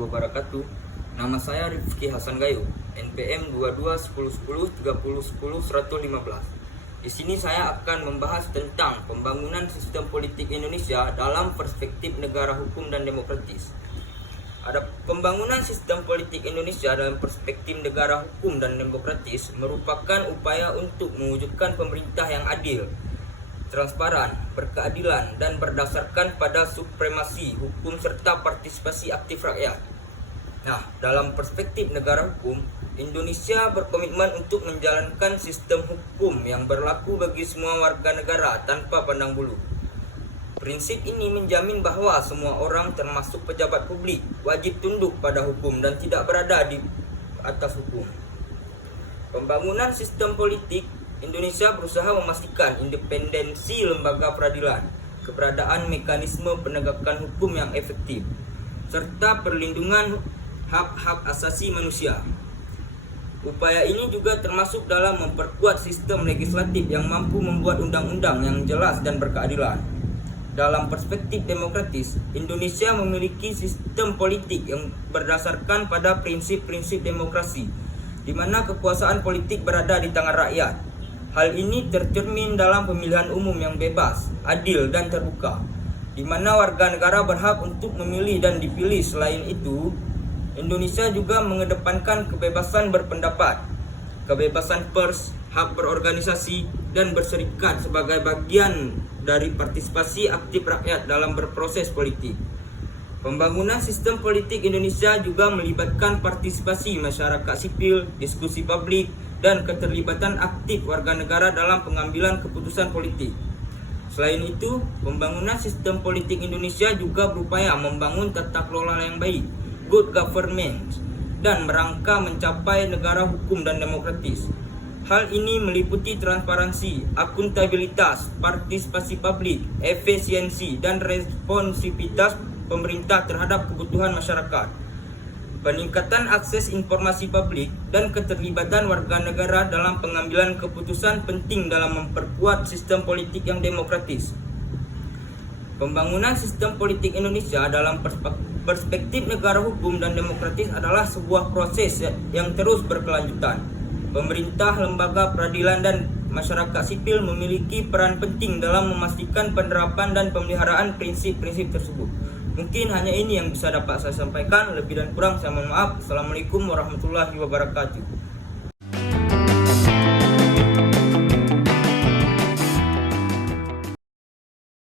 wabarakatuh. Nama saya Rifki Hasan Gayu, NPM 2210103010-115. Di sini saya akan membahas tentang pembangunan sistem politik Indonesia dalam perspektif negara hukum dan demokratis. Ada pembangunan sistem politik Indonesia dalam perspektif negara hukum dan demokratis merupakan upaya untuk mewujudkan pemerintah yang adil, transparan, berkeadilan, dan berdasarkan pada supremasi hukum serta partisipasi aktif rakyat. Nah, dalam perspektif negara hukum, Indonesia berkomitmen untuk menjalankan sistem hukum yang berlaku bagi semua warga negara tanpa pandang bulu. Prinsip ini menjamin bahwa semua orang termasuk pejabat publik wajib tunduk pada hukum dan tidak berada di atas hukum. Pembangunan sistem politik Indonesia berusaha memastikan independensi lembaga peradilan, keberadaan mekanisme penegakan hukum yang efektif, serta perlindungan hak-hak asasi manusia. Upaya ini juga termasuk dalam memperkuat sistem legislatif yang mampu membuat undang-undang yang jelas dan berkeadilan. Dalam perspektif demokratis, Indonesia memiliki sistem politik yang berdasarkan pada prinsip-prinsip demokrasi, di mana kekuasaan politik berada di tangan rakyat. Hal ini tercermin dalam pemilihan umum yang bebas, adil, dan terbuka, di mana warga negara berhak untuk memilih dan dipilih. Selain itu, Indonesia juga mengedepankan kebebasan berpendapat, kebebasan pers, hak berorganisasi, dan berserikat sebagai bagian dari partisipasi aktif rakyat dalam berproses politik. Pembangunan sistem politik Indonesia juga melibatkan partisipasi masyarakat sipil, diskusi publik, dan keterlibatan aktif warga negara dalam pengambilan keputusan politik. Selain itu, pembangunan sistem politik Indonesia juga berupaya membangun tata kelola yang baik, good government, dan merangka mencapai negara hukum dan demokratis. Hal ini meliputi transparansi, akuntabilitas, partisipasi publik, efisiensi, dan responsivitas pemerintah terhadap kebutuhan masyarakat. Peningkatan akses informasi publik dan keterlibatan warga negara dalam pengambilan keputusan penting dalam memperkuat sistem politik yang demokratis. Pembangunan sistem politik Indonesia dalam perspektif negara hukum dan demokratis adalah sebuah proses yang terus berkelanjutan. Pemerintah, lembaga peradilan, dan masyarakat sipil memiliki peran penting dalam memastikan penerapan dan pemeliharaan prinsip-prinsip tersebut. Mungkin hanya ini yang bisa dapat saya sampaikan. Lebih dan kurang saya mohon maaf. Assalamualaikum warahmatullahi wabarakatuh.